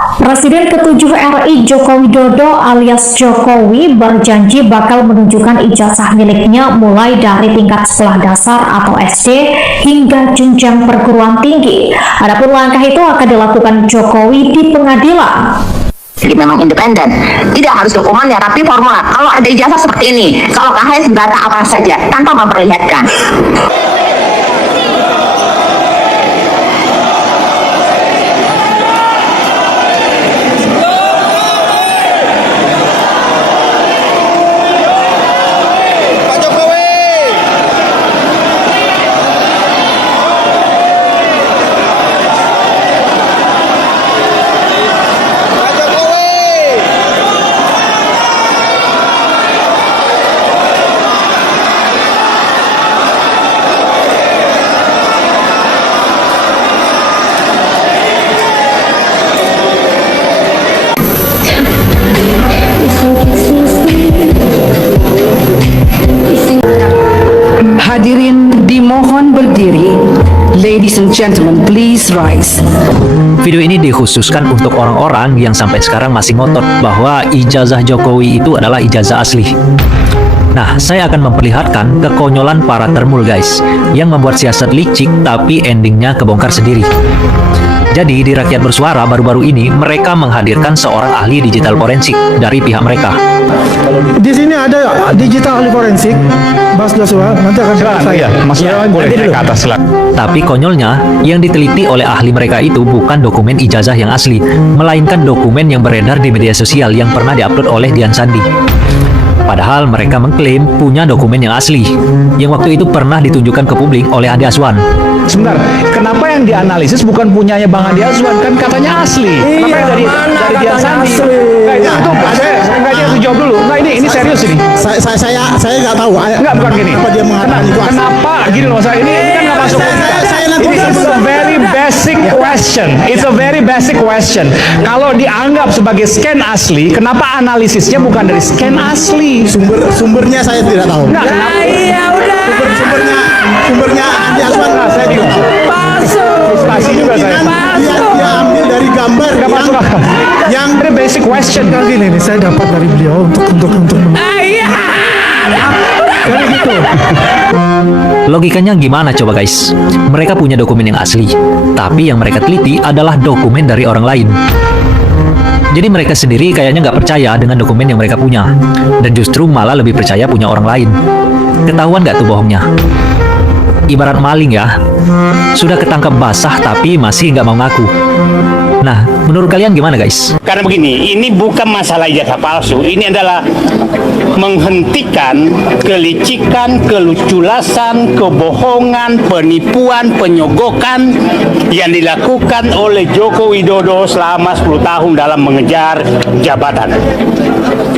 Presiden ke-7 RI Joko Widodo alias Jokowi berjanji bakal menunjukkan ijazah miliknya mulai dari tingkat sekolah dasar atau SD hingga jenjang perguruan tinggi. Adapun langkah itu akan dilakukan Jokowi di pengadilan. Jadi memang independen, tidak harus dokumennya tapi formulat. Kalau ada ijazah seperti ini, kalau KHS data apa saja tanpa memperlihatkan. Hadirin dimohon berdiri. Ladies and gentlemen, please rise. Video ini dikhususkan untuk orang-orang yang sampai sekarang masih ngotot bahwa ijazah Jokowi itu adalah ijazah asli. Nah, saya akan memperlihatkan kekonyolan para termul guys, yang membuat siasat licik tapi endingnya kebongkar sendiri. Jadi di Rakyat Bersuara baru-baru ini mereka menghadirkan seorang ahli digital forensik dari pihak mereka. Di sini ada digital ahli forensik, Mas Joshua. Nanti akan saya. Maksudnya boleh naik ke atas lah. Tapi konyolnya, yang diteliti oleh ahli mereka itu bukan dokumen ijazah yang asli, melainkan dokumen yang beredar di media sosial yang pernah diupload oleh Dian Sandi. Padahal mereka mengklaim punya dokumen yang asli, yang waktu itu pernah ditunjukkan ke publik oleh Ade Aswan. Sebentar, kenapa yang dianalisis bukan punyanya Bang Ade Aswan? Kan katanya asli. Kenapa yang dari Dian Sandi? Nah, itu saya jawab dulu. Nah, ini serius ini. Saya nggak tahu. Enggak, bukan gini. Kenapa dia mengatakan itu asli? Kenapa gini loh, saya ini kan nggak masuk. Ini is a very basic question. It's a very basic question. Kalau dianggap sebagai scan asli, kenapa analisisnya bukan dari scan asli? Sumbernya saya tidak tahu. Enggak, Sumbernya Andi Aswan saya tidak tahu. frustasi juga saya. Dia ambil dari gambar Nggak masuk akal. yang Very basic question. gini nih, saya dapat dari beliau untuk jadi gitu. Logikanya gimana coba guys? Mereka punya dokumen yang asli, tapi yang mereka teliti adalah dokumen dari orang lain. Jadi mereka sendiri kayaknya nggak percaya dengan dokumen yang mereka punya, dan justru malah lebih percaya punya orang lain. Ketahuan nggak tuh bohongnya? Ibarat maling ya, sudah ketangkap basah tapi masih nggak mau ngaku. Nah, menurut kalian gimana guys? Karena begini, ini bukan masalah ijazah palsu, ini adalah menghentikan kelicikan, keluculasan, kebohongan, penipuan, penyogokan yang dilakukan oleh Joko Widodo selama 10 tahun dalam mengejar jabatan.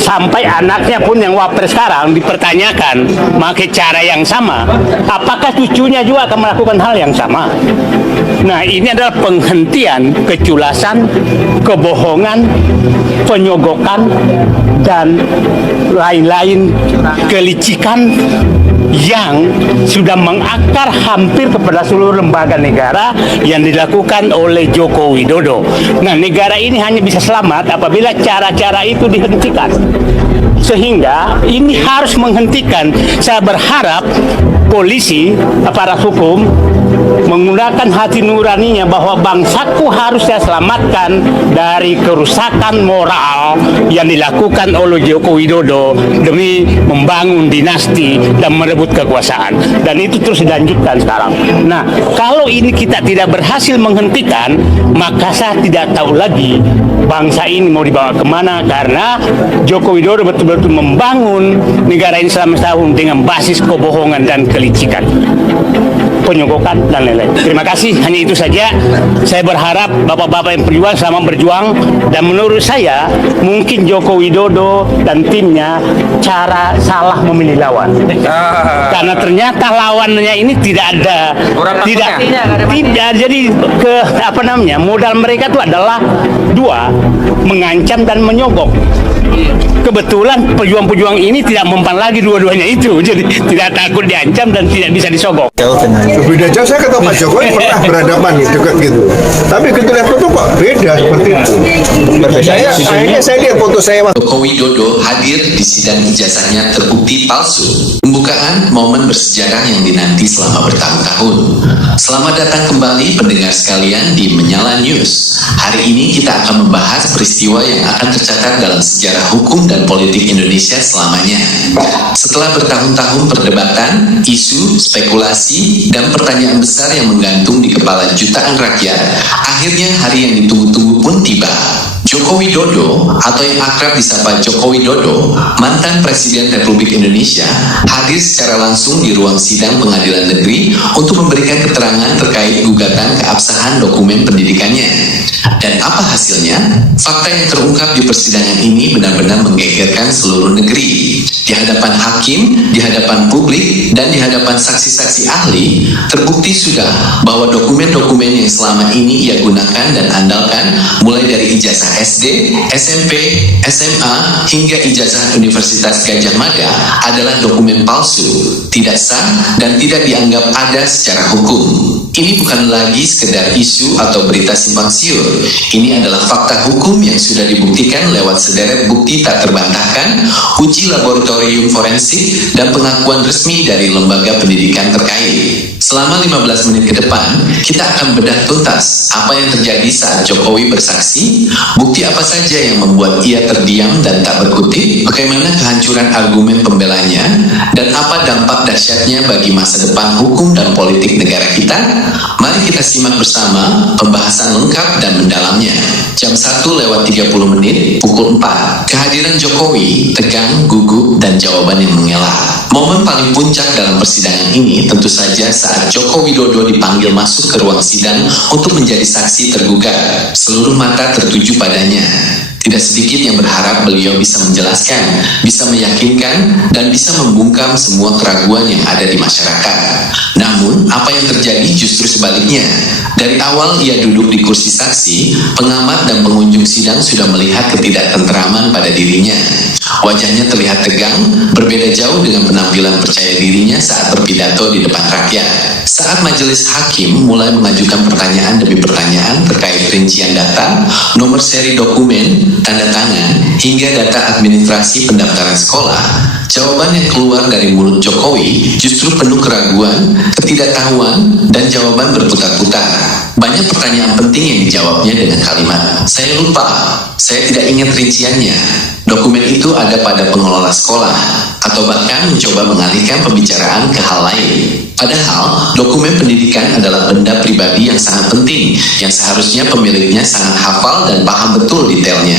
Sampai anaknya pun yang wapres sekarang dipertanyakan pakai cara yang sama, apakah cucunya juga akan melakukan hal yang sama? Nah, ini adalah penghentian keculasan, kebohongan, penyogokan, dan lain-lain kelicikan yang sudah mengakar hampir kepada seluruh lembaga negara yang dilakukan oleh Joko Widodo. Nah, negara ini hanya bisa selamat apabila cara-cara itu dihentikan. Sehingga ini harus menghentikan. Saya berharap polisi, aparat hukum menggunakan hati nuraninya bahwa bangsaku harus saya selamatkan dari kerusakan moral yang dilakukan oleh Joko Widodo demi membangun dinasti dan merebut kekuasaan. Dan itu terus dilanjutkan sekarang. Nah, kalau ini kita tidak berhasil menghentikan, maka saya tidak tahu lagi bangsa ini mau dibawa kemana, karena Joko Widodo betul-betul membangun negara ini selama setahun dengan basis kebohongan dan kelicikan, penyogokan dan lain-lain. Terima kasih, hanya itu saja. Saya berharap bapak-bapak yang berjuang sama berjuang, dan menurut saya mungkin Joko Widodo dan timnya cara salah memilih lawan. Karena ternyata lawannya ini tidak ada, tidak. Jadi modal mereka itu adalah dua, mengancam dan menyogok. kebetulan pejuang-pejuang ini tidak mempan lagi dua-duanya itu, jadi tidak takut diancam dan tidak bisa disogok. Beda jauh, saya kata Pak Jokowi pernah berhadapan nih dekat gitu. Tapi ketika lihat foto kok beda seperti itu. Saya lihat foto saya. Joko Widodo hadir di sidang ijazahnya terbukti palsu. Pembukaan momen bersejarah yang dinanti selama bertahun-tahun. Selamat datang kembali pendengar sekalian di Menyala News. Hari ini kita akan membahas peristiwa yang akan tercatat dalam sejarah hukum dan politik Indonesia selamanya. Setelah bertahun-tahun perdebatan, isu, spekulasi, dan pertanyaan besar yang menggantung di kepala jutaan rakyat, akhirnya hari yang ditunggu-tunggu pun tiba. Joko Widodo atau yang akrab disapa Joko Widodo, mantan Presiden Republik Indonesia, hadir secara langsung di ruang sidang pengadilan negeri untuk memberikan keterangan terkait gugatan keabsahan dokumen pendidikannya. Dan apa hasilnya? Fakta yang terungkap di persidangan ini benar-benar menggegerkan seluruh negeri. Di hadapan hakim, di hadapan publik, dan di hadapan saksi-saksi ahli, terbukti sudah bahwa dokumen-dokumen yang selama ini ia gunakan dan andalkan, mulai dari ijazah SD, SMP, SMA, hingga ijazah Universitas Gadjah Mada adalah dokumen palsu, tidak sah, dan tidak dianggap ada secara hukum. Ini bukan lagi sekedar isu atau berita simpang siur. Ini adalah fakta hukum yang sudah dibuktikan lewat sederet bukti tak terbantahkan, uji laboratorium forensik, dan pengakuan resmi dari lembaga pendidikan terkait. Selama 15 menit ke depan, kita akan bedah tuntas apa yang terjadi saat Jokowi bersaksi, bukti apa saja yang membuat ia terdiam dan tak berkutik, bagaimana kehancuran argumen pembelanya, dan apa dampak dahsyatnya bagi masa depan hukum dan politik negara kita. Mari kita simak bersama pembahasan lengkap dan mendalamnya. Jam 1:30 pukul 4. Kehadiran Jokowi, tegang, gugup, dan jawaban yang mengelak. Momen paling puncak dalam persidangan ini tentu saja saat Joko Widodo dipanggil masuk ke ruang sidang untuk menjadi saksi tergugat. Seluruh mata tertuju padanya. Tidak sedikit yang berharap beliau bisa menjelaskan, bisa meyakinkan, dan bisa membungkam semua keraguan yang ada di masyarakat. Namun, apa yang terjadi justru sebaliknya. Dari awal ia duduk di kursi saksi, pengamat dan pengunjung sidang sudah melihat ketidaktenteraman pada dirinya. Wajahnya terlihat tegang, berbeda jauh dengan penampilan percaya dirinya saat berpidato di depan rakyat. Saat majelis hakim mulai mengajukan pertanyaan demi pertanyaan terkait rincian data, nomor seri dokumen, tanda tangan, hingga data administrasi pendaftaran sekolah, jawaban yang keluar dari mulut Jokowi justru penuh keraguan, ketidaktahuan, dan jawaban berputar-putar. Banyak pertanyaan penting yang dijawabnya dengan kalimat, "Saya lupa, saya tidak ingat rinciannya. Dokumen itu ada pada pengelola sekolah," atau bahkan mencoba mengalihkan pembicaraan ke hal lain. Padahal, dokumen pendidikan adalah benda pribadi yang sangat penting, yang seharusnya pemiliknya sangat hafal dan paham betul detailnya.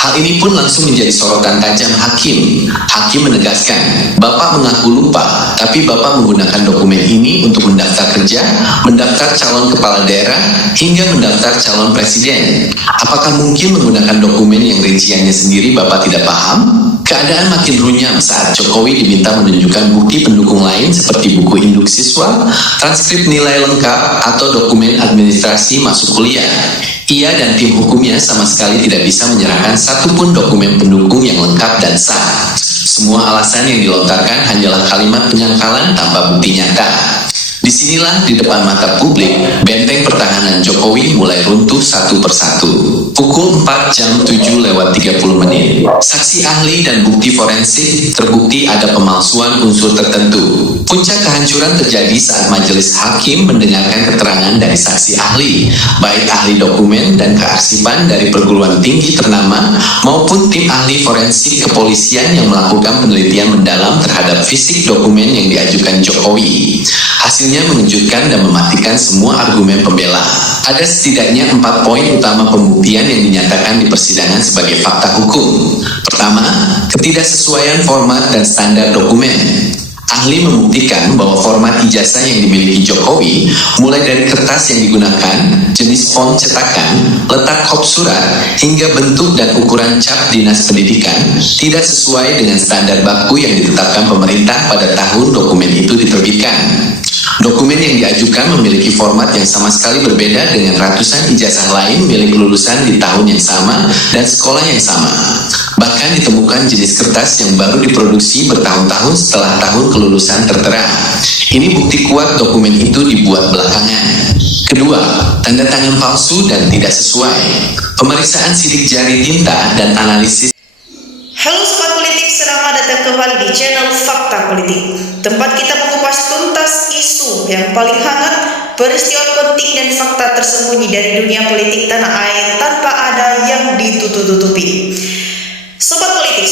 Hal ini pun langsung menjadi sorotan tajam hakim. Hakim menegaskan, Bapak mengaku lupa, tapi Bapak menggunakan dokumen ini untuk mendaftar kerja, mendaftar calon kepala daerah, hingga mendaftar calon presiden. Apakah mungkin menggunakan dokumen yang rinciannya sendiri Bapak tidak paham? Keadaan makin runyam saat Jokowi diminta menunjukkan bukti pendukung lain seperti buku induk siswa, transkrip nilai lengkap, atau dokumen administrasi masuk kuliah. Ia dan tim hukumnya sama sekali tidak bisa menyerahkan satupun dokumen pendukung yang lengkap dan sah. Semua alasan yang dilontarkan hanyalah kalimat penyangkalan tanpa bukti nyata. Disinilah di depan mata publik, benteng pertahanan Jokowi mulai runtuh satu persatu. Pukul 4:07:30. Saksi ahli dan bukti forensik terbukti ada pemalsuan unsur tertentu. Puncak kehancuran terjadi saat majelis hakim mendengarkan keterangan dari saksi ahli, baik ahli dokumen dan kearsipan dari perguruan tinggi ternama maupun tim ahli forensik kepolisian yang melakukan penelitian mendalam terhadap fisik dokumen yang diajukan Jokowi. Hasilnya mengejutkan dan mematikan semua argumen pembela. Ada setidaknya 4 poin utama pembuktian yang dinyatakan di persidangan sebagai fakta hukum. Pertama, ketidaksesuaian format dan standar dokumen. Ahli membuktikan bahwa format ijazah yang dimiliki Jokowi, mulai dari kertas yang digunakan, jenis font cetakan, letak kop surat, hingga bentuk dan ukuran cap dinas pendidikan, tidak sesuai dengan standar baku yang ditetapkan pemerintah pada tahun dokumen itu diterbitkan. Dokumen yang diajukan memiliki format yang sama sekali berbeda dengan ratusan ijazah lain milik lulusan di tahun yang sama dan sekolah yang sama. Bahkan ditemukan jenis kertas yang baru diproduksi bertahun-tahun setelah tahun kelulusan tertera. Ini bukti kuat dokumen itu dibuat belakangan. Kedua, tanda tangan palsu dan tidak sesuai. Pemeriksaan sidik jari tinta dan analisis. Halo Sobat Politik, selamat datang kembali di channel Fakta Politik, tempat kita mengupas tuntas isu yang paling hangat, peristiwa penting dan fakta tersembunyi dari dunia politik tanah air tanpa ada yang ditutup-tutupi. Sobat Politik,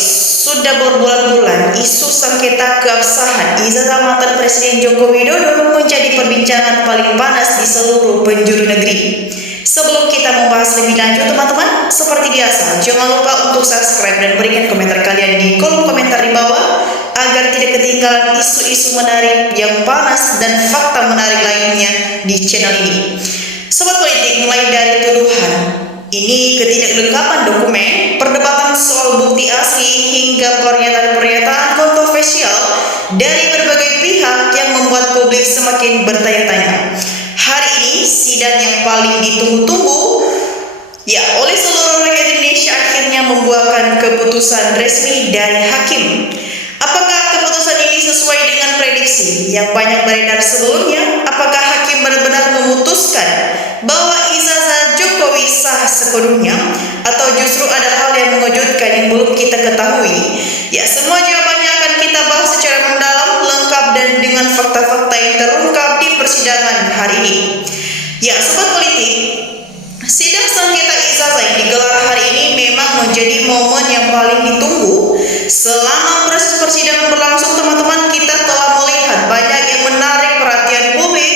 sudah berbulan-bulan isu sengketa keabsahan ijazah mantan Presiden Joko Widodo menjadi perbincangan paling panas di seluruh penjuru negeri. Sebelum kita membahas lebih lanjut teman-teman, seperti biasa jangan lupa untuk subscribe dan berikan komentar kalian di kolom komentar di bawah agar tidak ketinggalan isu-isu menarik yang panas dan fakta menarik lainnya di channel ini. Sobat Politik, mulai dari tuduhan ini ketidaklengkapan dokumen, perdebatan soal bukti asli hingga pernyataan-pernyataan kontroversial dari berbagai pihak yang membuat publik semakin bertanya-tanya. Hari ini sidang yang paling ditunggu-tunggu ya oleh seluruh rakyat Indonesia akhirnya membuahkan keputusan resmi dari hakim. Apakah keputusan ini sesuai dengan prediksi yang banyak beredar sebelumnya? Apakah hakim benar-benar memutuskan bahwa ijazah Jokowi sah sepenuhnya, atau justru ada hal yang mengejutkan yang belum kita ketahui? Ya, semua jawabannya akan kita bahas secara mendalam, lengkap dan dengan fakta-fakta yang terungkap di persidangan hari ini. Ya, Sobat Politik, sidang sengketa ijazah yang digelar hari ini memang menjadi momen yang paling ditunggu. Selama proses persidangan berlangsung teman-teman, kita telah melihat banyak yang menarik perhatian publik,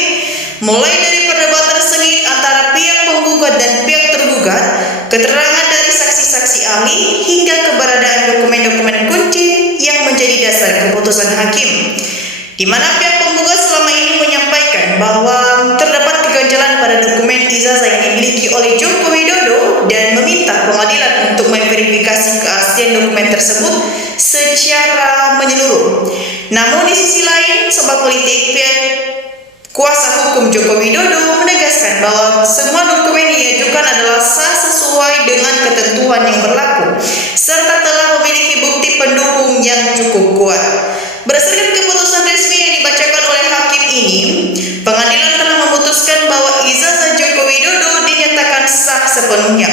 mulai dari perdebatan sengit antara pihak penggugat dan pihak tergugat, keterangan dari saksi-saksi ahli, hingga keberadaan dokumen-dokumen kunci yang menjadi dasar keputusan hakim, di mana pihak penggugat selama ini menyampaikan bahwa terdapat keganjalan pada dokumen ijazah yang dimiliki oleh Joko Widodo dan meminta pengadilan untuk memverifikasi keaslian dokumen tersebut secara menyeluruh. Namun di sisi lain, Sobat Politik, pihak kuasa hukum Joko Widodo menegaskan bahwa semua dokumen yang diajukan adalah sah sesuai dengan ketentuan yang berlaku, serta telah memiliki bukti pendukung yang cukup kuat. Berdasarkan keputusan resmi yang dibacakan oleh hakim ini, pengadilan telah memutuskan bahwa ijazah Joko Widodo dinyatakan sah sepenuhnya.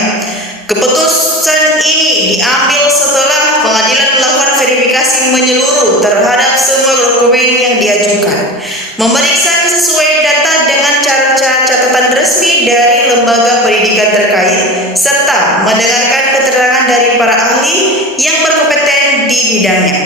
Keputusan ini diambil setelah pengadilan melakukan verifikasi menyeluruh terhadap semua dokumen yang diajukan, memeriksa kesesuaian data dengan catatan resmi dari lembaga pendidikan terkait, serta mendengarkan keterangan dari para ahli yang berkompeten di bidangnya.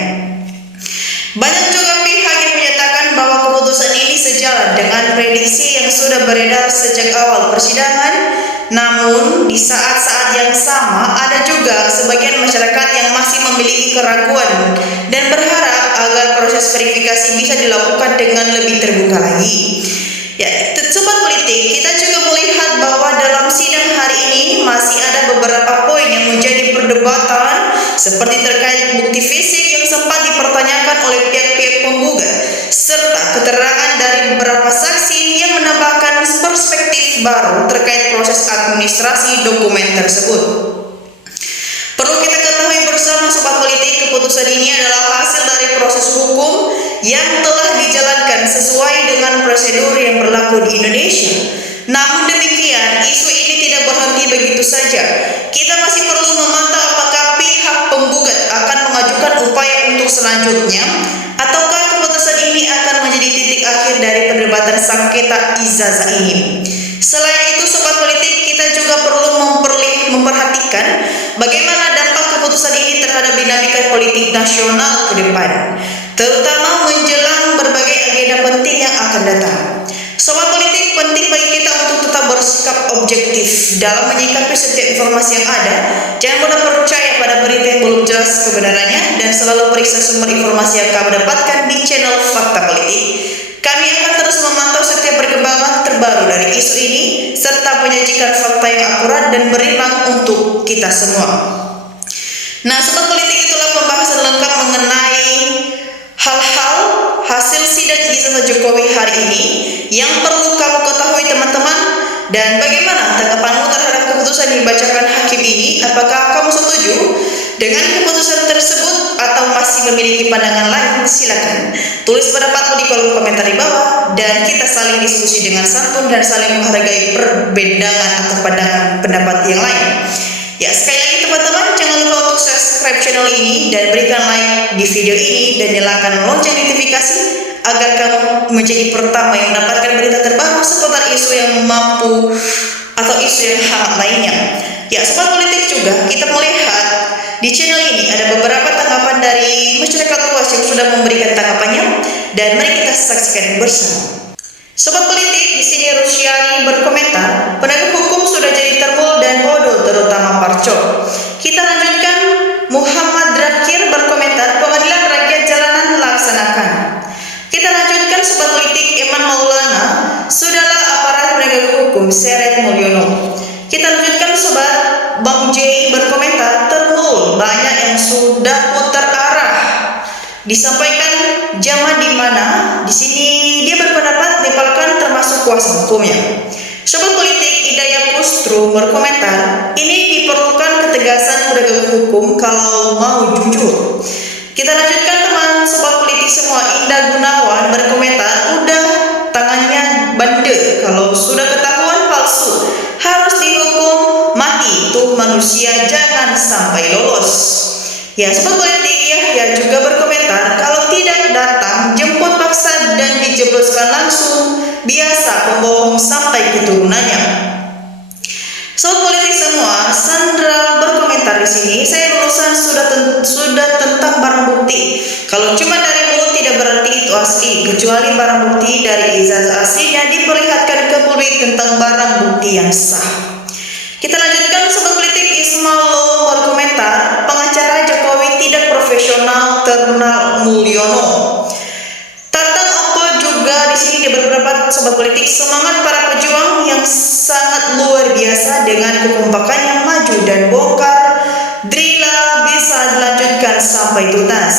Banyak juga pihak yang menyatakan bahwa keputusan ini sejalan dengan prediksi yang sudah beredar sejak awal persidangan. Namun di saat-saat yang sama ada juga sebagian masyarakat yang masih memiliki keraguan dan berharap agar proses verifikasi bisa dilakukan dengan lebih terbuka lagi. Ya, Sobat Politik, kita juga melihat bahwa dalam sidang hari ini masih ada beberapa poin yang menjadi perdebatan, seperti terkait bukti fisik yang sempat dipertanyakan oleh pihak-pihak penggugat, serta keterangan dari beberapa saksi yang menambahkan perspektif baru terkait proses administrasi dokumen tersebut. Perlu kita ketahui bersama Sobat Politik, keputusan ini adalah hasil dari proses hukum yang telah dijalankan sesuai dengan prosedur yang berlaku di Indonesia. Namun demikian, isu ini tidak berhenti begitu saja. Kita masih perlu memantau apakah pihak penggugat akan mengajukan upaya untuk selanjutnya, ataukah keputusan ini akan menjadi titik akhir dari perdebatan sengketa ijazah ini. Selain itu, Sobat Politik, kita juga perlu memperhatikan bagaimana dampak keputusan ini terhadap dinamika politik nasional ke depan, terutama menjelang berbagai agenda penting yang akan datang. Sobat Politik, penting bagi kita untuk tetap bersikap objektif dalam menyikapi setiap informasi yang ada. Jangan mudah percaya pada berita yang belum jelas kebenarannya, dan selalu periksa sumber informasi yang kamu dapatkan di channel Fakta Politik. Kami akan terus memantau setiap perkembangan terbaru dari isu ini, serta menyajikan fakta yang akurat dan berimbang untuk kita semua. Nah, Sobat Politik, itulah pembahasan lengkap mengenai hal-hal hasil sidang ijazah Jokowi hari ini yang perlu kamu ketahui teman-teman. Dan bagaimana tanggapanmu terhadap keputusan yang dibacakan hakim ini? Apakah kamu setuju Dengan keputusan tersebut atau masih memiliki pandangan lain, silakan tulis pendapatmu di kolom komentar di bawah dan kita saling diskusi dengan santun dan saling menghargai perbedaan atau pandangan pendapat yang lain. Ya, sekali lagi teman-teman, jangan lupa untuk subscribe channel ini dan berikan like di video ini dan nyalakan lonceng notifikasi agar kamu menjadi pertama yang mendapatkan berita terbaru seputar isu yang mampu atau isu yang hangat lainnya. Ya, sobat politik, juga kita melihat di channel ini ada beberapa tanggapan dari masyarakat luas yang sudah memberikan tanggapannya dan mari kita saksikan bersama. Sobat politik, di sini Rusyani berkomentar, penegak hukum sudah jadi termul dan bodoh, terutama Parcok. Kita lanjutkan, Muhammad Drakir berkomentar, pengadilan rakyat jalanan laksanakan. Kita lanjutkan, sobat politik, Iman Maulana, sudahlah aparat penegak hukum, seret Mulyono. Kita lanjutkan, sobat, Bang J berkomentar, termul, banyak yang sudah putar arah. Disampaikan zaman di mana di sini dia berpendapat Nepalkan termasuk kuasa hukumnya. Sobat politik, Hidayat Pustru berkomentar, ini diperlukan ketegasan penegak hukum kalau mau jujur. Kita lanjutkan teman sobat politik semua, Indah Gunawan berkomentar, udah tangannya bandel kalau sudah ketahuan palsu harus dihukum mati tuh manusia, jangan sampai lolos. Ya, sobat politik, ya juga berkomentar, kalau tidak datang jemput paksa dan dijebloskan langsung, biasa pembohong sampai keturunannya. Sobat politik semua, Sandra berkomentar di sini, saya lulusan sudah tentang barang bukti. Kalau cuma dari mulut tidak berarti itu asli, kecuali barang bukti dari ijazah aslinya diperlihatkan ke publik tentang barang bukti yang sah. Kita lanjutkan, sobat politik, Ismail berkomentar, pengacara Jokowi tidak profesional, terkenal Mulyono. Tatang Opo juga di sini dia berpendapat, sobat politik, semangat para pejuang yang sangat luar biasa dengan kekompakan yang maju dan bongkar drila bisa dilanjutkan sampai tuntas.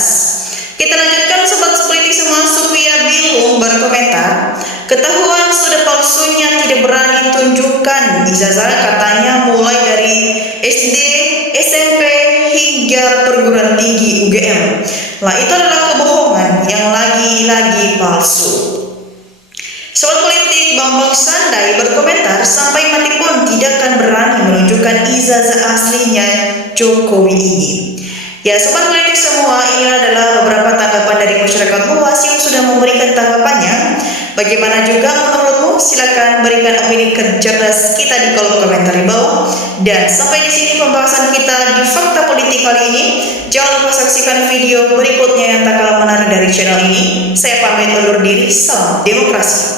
Kita lanjutkan, sobat politik semua, Sufia Bilung berkomentar, ketahuan sudah palsunya tidak berani tunjukkan ijazah, katanya mulai dari SD, SMP hingga perguruan tinggi UGM. Lah, itu adalah kebohongan yang lagi-lagi palsu. Sobat politik, Bambang Sandai berkomentar, sampai mati pun tidak akan berani menunjukkan ijazah aslinya Jokowi ini. Ya, sobat politik semua, ini adalah beberapa tanggapan dari masyarakat luas yang sudah memberikan tanggapannya. Bagaimana juga menurutmu? Silakan berikan opini cerdas kita di kolom komentar di bawah. Dan sampai di sini pembahasan kita di Fakta Politik kali ini. Jangan lupa saksikan video berikutnya yang tak kalah menarik dari channel ini. Saya pamit undur diri. Salam demokrasi.